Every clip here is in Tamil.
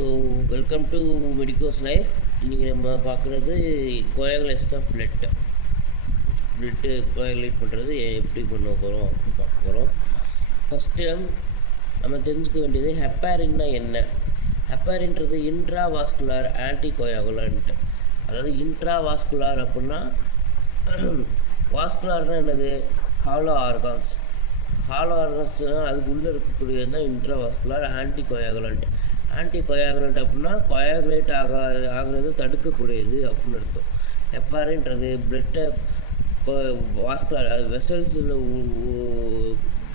So welcome to medicos life. இன்றைக்கி நம்ம பார்க்குறது கோயாகுலேஷன் ஆஃப் பிளட்டு கோயாகுலேட் பண்ணுறது எப்படி பண்ண போகிறோம் அப்படின்னு பார்க்க போகிறோம். ஃபஸ்ட்டு நம்ம தெரிஞ்சுக்க வேண்டியது ஹெப்பாரின்னா என்ன. ஹெப்பாரின்றது இன்ட்ராவாஸ்குலார் ஆன்டி கோயாகுலண்ட். அதாவது இன்ட்ராவாஸ்குலார் அப்படின்னா வாஸ்குலார்னால் என்னது, ஹாலோ ஆர்கான்ஸ். ஹாலோ ஆர்கான்ஸ்னால் அதுக்குள்ளே இருக்கக்கூடியது தான் இன்ட்ராவாஸ்குலார் ஆன்டி கோயாகுலண்ட். ஆன்டி கோயாகுலண்ட் அப்படின்னா கோயாகுலேட் ஆகிறது தடுக்கக்கூடியது அப்படின்னு அர்த்தம். ஹெப்பாரின்றது பிளட்டை வாஸ்குலார் அது வெசல்ஸில்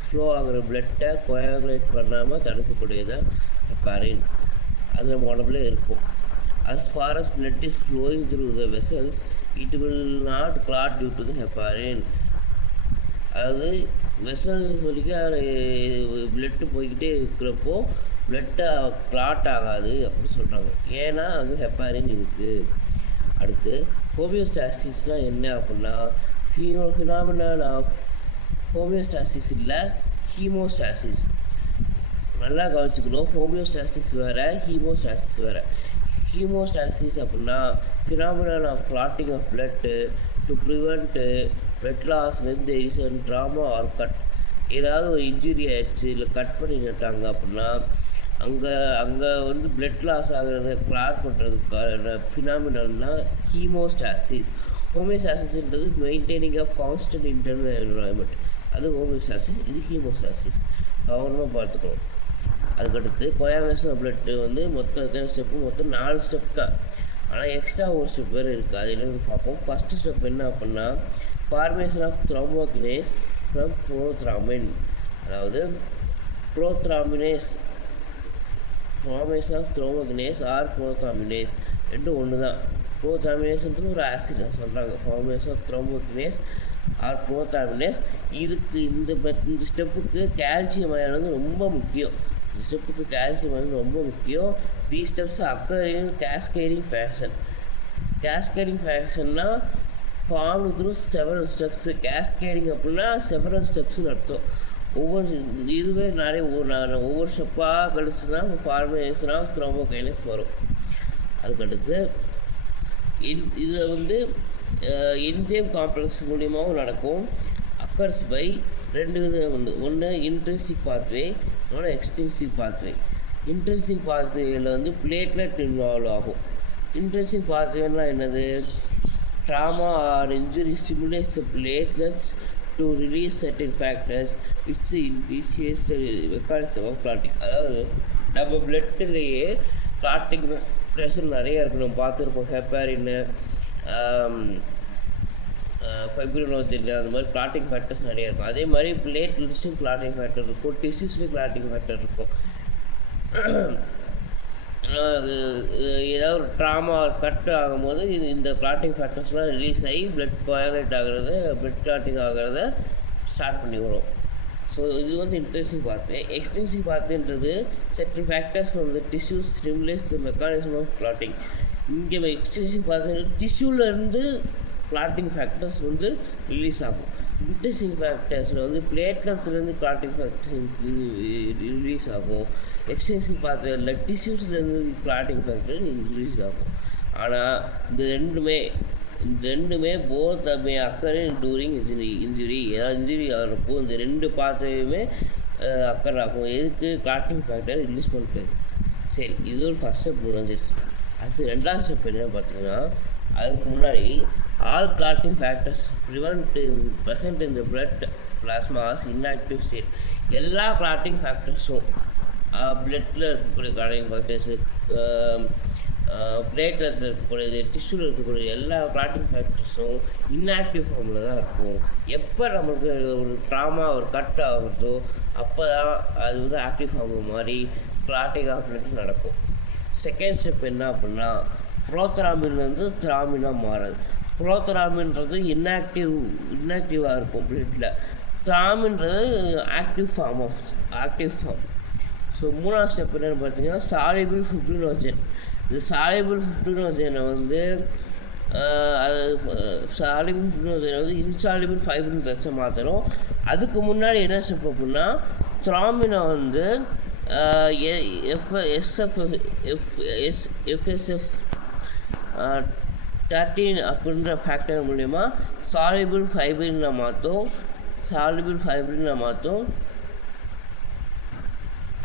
ஃப்ளோ ஆகிற பிளட்டை கோயாகுலேட் பண்ணாமல் தடுக்கக்கூடியது ஹெப்பாரின். அது நம்ம உடம்புல இருக்கும். as far as blood is flowing through the vessels it will not clot due to the heparin. அதாவது வெசல்ஸ் வரைக்கும் பிளட்டு போய்கிட்டே இருக்கிறப்போ பிளட்டை கிளாட் ஆகாது அப்படின்னு சொல்கிறாங்க. ஏன்னா அது ஹெப்பாரின் இருக்குது. அடுத்து ஹோமியோஸ்டாசிஸ்னால் என்ன அப்படின்னா ஃபினாமினன் ஆஃப் ஹோமியோஸ்டாசிஸ் இல்லை, ஹீமோஸ்டாசிஸ். நல்லா கவனிச்சுக்கணும். ஹோமியோஸ்டாசிஸ் வேறு, ஹீமோஸ்டாசிஸ் வேறு. ஹீமோஸ்டாசிஸ் அப்படின்னா phenomenon of clotting of blood to prevent blood loss when there is a trauma or cut. ஏதாவது ஒரு இன்ஜுரி ஆகிடுச்சு இல்லை கட் பண்ணிட்டாங்க அப்படின்னா அங்கே வந்து பிளட் லாஸ் ஆகிறத கிளாட் பண்ணுறதுக்கான ஃபினாமினல்னா ஹீமோஸ்டாசிஸ். ஹோமியோஸ்டாசிஸ்ன்றது maintaining of constant internal environment. அது ஹோமியோஸ்டாசிஸ், இது ஹீமோஸ்டாசிஸ். கவனமாக பார்த்துக்கணும். அதுக்கடுத்து கோயாகுலேஷன் ஆஃப் பிளட்டு வந்து மொத்தம் எத்தனை ஸ்டெப்பு, மொத்தம் 4 ஸ்டெப் தான். ஆனால் எக்ஸ்ட்ரா ஒரு ஸ்டெப் வேறு இருக்குது. அது என்னென்னு பார்ப்போம். ஃபஸ்ட்டு ஸ்டெப் என்ன அப்படின்னா formation of thrombokinase from prothrombin. அதாவது prothrombinase, formation of thrombokinase or prothrombinase ரெண்டும் ஒன்று தான். ப்ரோத்ராமினேஸ்ன்றது ஒரு ஆசிட் சொல்கிறாங்க. Formation of thrombokinase or prothrombinase. இதுக்கு இந்த ஸ்டெப்புக்கு கால்சியம் அயன் வந்து ரொம்ப முக்கியம். இந்த ஸ்டெப்புக்கு கால்சியம் அயன் ரொம்ப முக்கியம். These steps occur in cascading fashion. Cascading fashionna formed through several steps. Cascading அப்படின்னா several ஸ்டெப்ஸ்னு அர்த்தம். இதுவே ஒவ்வொரு ஸ்டெப்பாக கழிச்சு தான் ஃபார்மேஷன் ஆஃப் த்ரோம்போகைனஸ் வரும். அதுக்கடுத்து இது வந்து என்சைம் காம்ப்ளெக்ஸ் மூலியமாகவும் நடக்கும். அக்கர்ஸ் பை 2 விதம் வந்து, ஒன்று இன்ட்ரின்சிக் பாத்வே, இன்னொன்று எக்ஸ்ட்ரின்சிக் பாத்வே. இன்ட்ரின்சிக் பாத்வேயில் வந்து பிளேட்லெட் இன்வால்வ் ஆகும். இன்ட்ரின்சிக் பாத்வேனால் என்னது, trauma or injury stimulates the platelets to release certain factors which initiates the mechanism of clotting. அதாவது நம்ம பிளட்டுலேயே கிளாட்டிங் ப்ரெஷர் நிறையா இருக்குது. நம்ம பார்த்துருப்போம் ஹெப்பாரின்னு, ஃபைப்ரினோஜன், அந்த மாதிரி கிளாட்டிங் ஃபேக்டர்ஸ் நிறையா இருக்கும். அதே மாதிரி பிளேட்லெட்ஸும் கிளாட்டிங் ஃபேக்டர் இருக்கும், டிஷ்யூஸ்லேயும் கிளாட்டிங் ஃபேக்டர் இருக்கும். ஏதாவது ஒரு ட்ராமா கட் ஆகும்போது இந்த கிளாட்டிங் ஃபேக்டர்ஸ்லாம் ரிலீஸ் ஆகி பிளட் கோயாகுலேட் ஆகிறத, பிளட் கிளாட்டிங் ஆகிறத ஸ்டார்ட் பண்ணி வரும். ஸோ இது வந்து இன்ட்ரெஸ்டிங் பார்த்து. எக்ஸ்டென்சிவ் பார்த்துன்றது certain factors from the tissues stimulates the mechanism of clotting. இங்கே எக்ஸ்டென்சிவ் பார்த்து டிஷ்யூலேருந்து கிளாட்டிங் ஃபேக்டர்ஸ் வந்து ரிலீஸ் ஆகும். இன்ட்ரெஸ்டிங் ஃபேக்டர்ஸில் வந்து பிளேட்லெட்ஸ்லேருந்து கிளாட்டிங் ஃபேக்டர்ஸ் ரிலீஸ் ஆகும். எக்ஸ்டென்சிவ் பார்த்து டிஷ்யூஸ்லேருந்து கிளாட்டிங் ஃபேக்டர் ரிலீஸ் ஆகும். ஆனால் இந்த ரெண்டுமே both may occur during injury. ஏதாவது இன்ஜுரி ஆகிறப்போ இந்த 2 பார்த்தையுமே அக்கர் ஆகும். எதுக்கு, கிளாட்டிங் ஃபேக்டர் ரிலீஸ் பண்ணுறது. சரி, இது ஒரு ஃபஸ்ட் ஸ்டெப் முடிஞ்சிருச்சு. அது 2வது ஸ்டெப் என்ன பார்த்தீங்கன்னா, அதுக்கு முன்னாடி all clotting factors present in the blood plasma as inactive state. எல்லா கிளாட்டிங் ஃபேக்டர்ஸும் பிளட்டில் இருக்கக்கூடிய கிளாட்டிங் ஃபேக்டர்ஸு, பிளேட்லெட்டில் இருக்கக்கூடியது, டிஷ்யூவில் இருக்கக்கூடிய எல்லா கிளாட்டிங் ஃபேக்டர்ஸும் இன்ஆக்டிவ் ஃபார்மில் தான் இருக்கும். எப்போ நம்மளுக்கு ஒரு ட்ராமா ஒரு கட் ஆகுறதோ அப்போ தான் அது வந்து ஆக்டிவ் ஃபார்ம் மாதிரி கிளாட்டிங் ஆஃப் பிளட் நடக்கும். செகண்ட் ஸ்டெப் என்ன அப்படின்னா ப்ரோத்ராமின்லேருந்து திராமினாக மாறுது. ப்ரோத்ராமின்றது இன்ஆக்டிவாக இருக்கும் பிளட்டில். திராமின்றது ஆக்டிவ் ஃபார்ம். ஸோ 3வது ஸ்டெப் என்னென்னு பார்த்தீங்கன்னா சாலிபிள் ஃபிப்ரினோஜன். இந்த சாலிபிள் ஃபிப்ரினோஜனை வந்து சாலிபிள் ஃபிப்ரினோஜனை வந்து இன்சாலிபிள் ஃபைப்ரின் ப்ளஸ்ஸை மாற்றணும். அதுக்கு முன்னாடி என்ன ஸ்டெப் அப்படின்னா திராமினை வந்து எஃப்எஸ்எஃப் 13 அப்படின்ற ஃபேக்டர் மூலிமா சால்யூபிள் ஃபைப்ரினை மாற்றும்.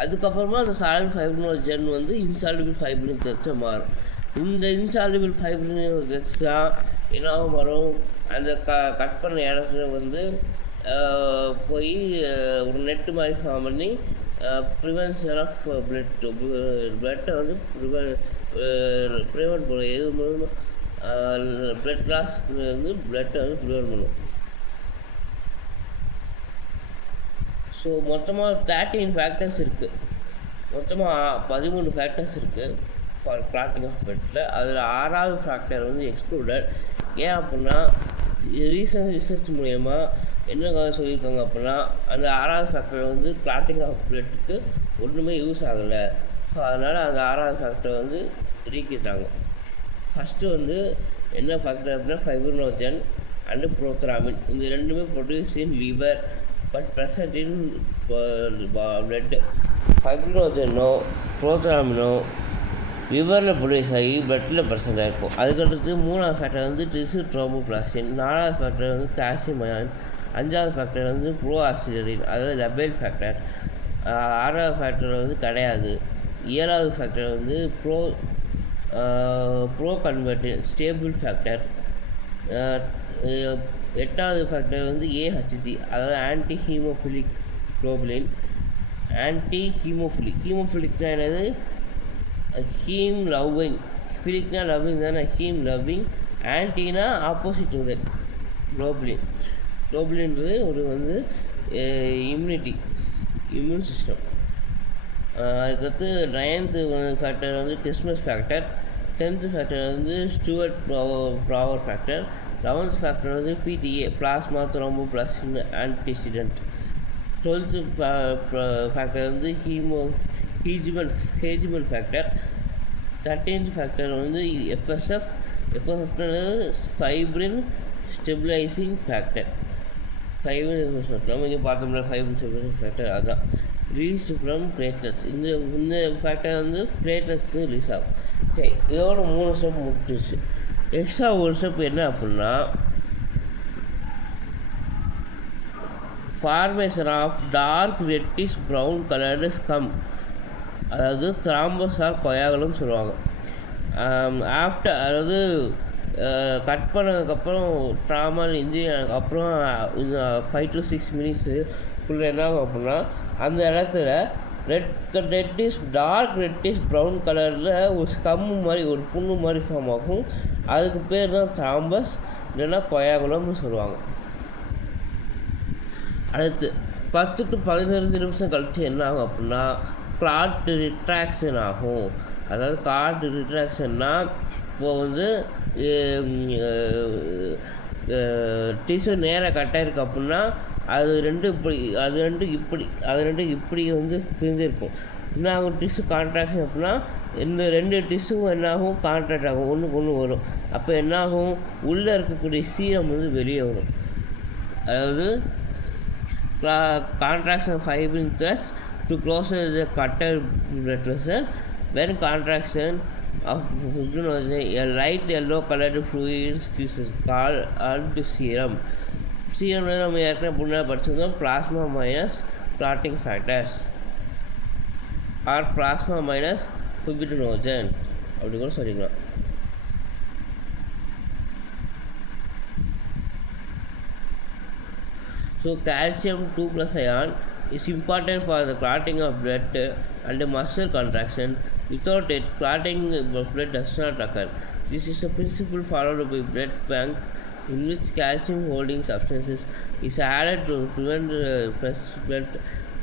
அதுக்கப்புறமா அந்த சால்யூபிள் ஃபைப்ரினோஜன் வந்து இன்சால்யூபிள் ஃபைப்ரினோஜென்ஸாக மாறும். இந்த இன்சால்யூபிள் ஃபைப்ரினோஜென்ஸ் தான் என்ன வரும், அந்த கட் பண்ண இடத்துல வந்து போய் ஒரு நெட்டு மாதிரி ஃபார்ம் பண்ணி ப்ரிவென்ஷன் ஆஃப் பிளட்டை வந்து ப்ரிவென்ட் பண்ணும். எது மூலமாக பிளட் லாஸ் வந்து பிளட்டை வந்து ப்ரிவென்ட் பண்ணும். ஸோ மொத்தமாக 13 ஃபேக்டர்ஸ் இருக்குது. மொத்தமாக 13 ஃபேக்டர்ஸ் இருக்குது ஃபார் கிளாட்டிங் ஆஃப் பிளட்டில். அதில் 6வது ஃபேக்டர் வந்து எக்ஸ்க்ளூடட். ஏன் அப்படின்னா ரீசன்ட் ரிசர்ச் மூலயமா என்ன சொல்லியிருக்காங்க அப்படின்னா அந்த 6வது ஃபேக்டர் வந்து கிளாட்டிங் ஆஃப் பிளட்டுக்கு ஒன்றுமே யூஸ் ஆகலை. ஸோ அதனால் அந்த 6வது ஃபேக்டர் வந்து நீக்கிட்டாங்க. ஃபஸ்ட்டு வந்து என்ன ஃபேக்டர் அப்படின்னா ஃபைப்ரினோஜன் அண்டு ப்ரோத்ராமின். இந்த ரெண்டுமே produce in liver but present in blood. ஃபைப்ரினோஜனோ ப்ரோத்ராமினோ லிவரில் ப்ரொடியூஸ் ஆகி பிளட்டில் ப்ரெசென்ட் ஆகிருக்கும். அதுக்கடுத்து 3வது ஃபேக்டர் வந்து டிஷ்யூ த்ரோம்போபிளாஸ்டின். 4வது ஃபேக்டர் வந்து கால்சியம் அயான். 5வது ஃபேக்டர் வந்து ப்ரோ ஆஸ்டிலரின், அதாவது லெபேல் ஃபேக்டர். 6வது ஃபேக்டர் வந்து கிடையாது. 7வது ஃபேக்டர் வந்து ப்ரோ கன்வெர்டின் ஸ்டேபிள் ஃபேக்டர். 8வது ஃபேக்டர் வந்து ஏஹெச்ஜி, அதாவது ஆன்டி ஹீமோஃபிலிக் குளோபுலின். ஹீமோஃபிலிக்னா என்னது, ஹீம் லவ்விங். ஃபிலிக்னா லவ்விங் தானே, ஹீம் லவ்விங். ஆன்டினா ஆப்போசிட் டு தட் குளோபுலின்றது ஒரு வந்து இம்யூன் சிஸ்டம். அதுக்கடுத்து 9th ஃபேக்டர் வந்து கிறிஸ்மஸ் ஃபேக்டர். 10th ஃபேக்டர் வந்து Stuart Prower factor. 11th factor வந்து PTA plasma thromboplastin antecedent. 12th factor வந்து ஹேஜிமன் ஃபேக்டர். 13th ஃபேக்டர் வந்து எஃப்எஸ்எஃப் ஃபைப்ரின் ஸ்டெபிலைசிங் ஃபேக்டர். நம்ம இங்கே பார்த்தோம்னா ஃபைப்ரின் ஸ்டெபிலைசிங் ஃபேக்டர் அதுதான் ரிலீஸ் ஃப்ரம் பிளேட்லெட்ஸ். இந்த ஃபேக்டர் வந்து பிளேட்லெட்ஸ்க்கு ரிலீஸ் ஆகும். சரி, இதோட 3 ஸ்டெப் முடிச்சிச்சு. எக்ஸ்ட்ரா ஒரு ஸ்டெப் என்ன அப்படின்னா formation of dark reddish brown coloured scum, அதாவது த்ராம்பஸ் ஆர் கொயாகலும் சொல்லுவாங்க. அதாவது கட் பண்ணதுக்கப்புறம் ட்ராமால் இன்ஜிரி ஆனதுக்கப்புறம் 5 to 6 மினிட்ஸுக்குள்ளே என்ன ஆகும் அப்படின்னா அந்த இடத்துல டார்க் ரெட்டிஷ் ப்ரௌன் கலரில் ஒரு ஸ்கம்மு மாதிரி ஒரு புண்ணு மாதிரி ஃபார்ம் ஆகும். அதுக்கு பேர் தான் த்ராம்பஸ் இல்லைன்னா கொயாகுலம்னு சொல்லுவாங்க. அடுத்து 10 to 15 நிமிஷம் கழிச்சு என்ன ஆகும் அப்படின்னா கிளாட் ரிட்ராக்ஷன் ஆகும். அதாவது கிளாட் ரிட்ராக்ஷன்னா இப்போது வந்து டிஷ்யூ நேராக கட்டாயிருக்கு அப்படின்னா அது ரெண்டு இப்படி வந்து பிரிஞ்சிருக்கும். என்ன ஆகும், டிஷ்யூ கான்ட்ராக்ஷன் அப்படின்னா இந்த 2 டிஷ்யூவும் என்னாகும், கான்ட்ராக்ட் ஆகும், ஒன்றுக்கு ஒன்று வரும். அப்போ என்னாகும், உள்ளே இருக்கக்கூடிய சீரம் வந்து வெளியே வரும். அதாவது contraction of fibrin threads to close the cutter blood vessel. When contraction of a light yellow colored fluid is called serum. Serum நம்ம ஏற்கனவே முன்னாடி படிச்சிருந்தோம், plasma minus clotting factors or plasma minus fibrinogen அப்படி கூட சொல்லிக்கலாம். So calcium 2+ ion is important for the clotting of blood and muscle contraction. Without it, clotting of blood does not occur. This is a principle followed by blood bank in which calcium holding substances is added to prevent fresh blood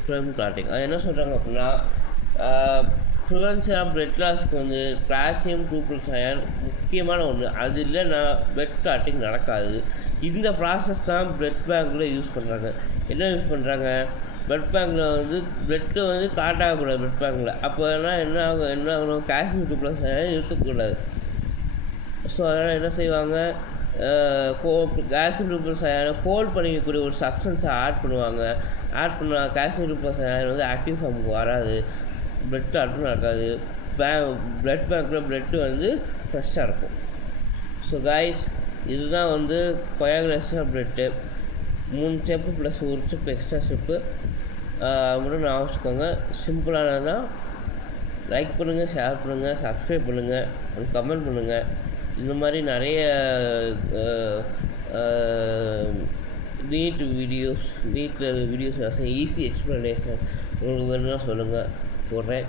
from clotting. அது என்ன சொல்கிறாங்க அப்படின்னா ப்ரிவென்ஷன் ஆஃப் பிளட் லாஸ்க்கு வந்து கால்சியம் 2+ அயன் முக்கியமான ஒன்று. அது இல்லைன்னா பிளட் கிளாட்டிங் நடக்காது. இந்த ப்ராசஸ் தான் பிளட் பேங்கில் யூஸ் பண்ணுறாங்க. என்ன யூஸ் பண்ணுறாங்க, பிளட் பேங்கில் வந்து பிளட்டு வந்து கிளாட் ஆகக்கூடாது பிளட் பேங்கில். அப்போ என்ன ஆகணும், கால்சியம் 2+ அயன் இருக்கக்கூடாது. ஸோ அதனால் என்ன செய்வாங்க, கால்சியம் 2+ அயனை ஹோல்ட் பண்ணிக்கக்கூடிய ஒரு சப்ஸ்டன்ஸை ஆட் பண்ணுவாங்க. ஆட் பண்ணால் கால்சியம் 2+ அயன் வந்து ஆக்டிவ் ஃபார்முக்கு வராது. ப்ளட் கிளாட்டும் நடக்காது. ப்ளட் பேங்க்கில் ப்ளட்டு வந்து ஃப்ரெஷ்ஷாக இருக்கும். ஸோ காய்ஸ், இதுதான் வந்து coagulation of blood. 3 step plus ஒரு ஸ்டெப் எக்ஸ்ட்ரா ஸ்டெப்பு மட்டும் நான் வச்சுக்கோங்க. சிம்பிளானதான். லைக் பண்ணுங்கள், ஷேர் பண்ணுங்கள், சப்ஸ்கிரைப் பண்ணுங்கள், கமெண்ட் பண்ணுங்கள். இந்த மாதிரி நிறைய நீட்டில் வீடியோஸ் ஈஸி எக்ஸ்ப்ளனேஷன் உங்களுக்கு வேணும்னா சொல்லுங்கள், போடுறேன்.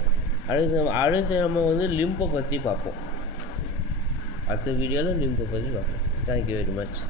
அடுத்து நம்ம வந்து லிம்பை பற்றி பார்ப்போம். அடுத்த வீடியோவில் லிம்பை பற்றி பார்ப்போம். Thank you very much.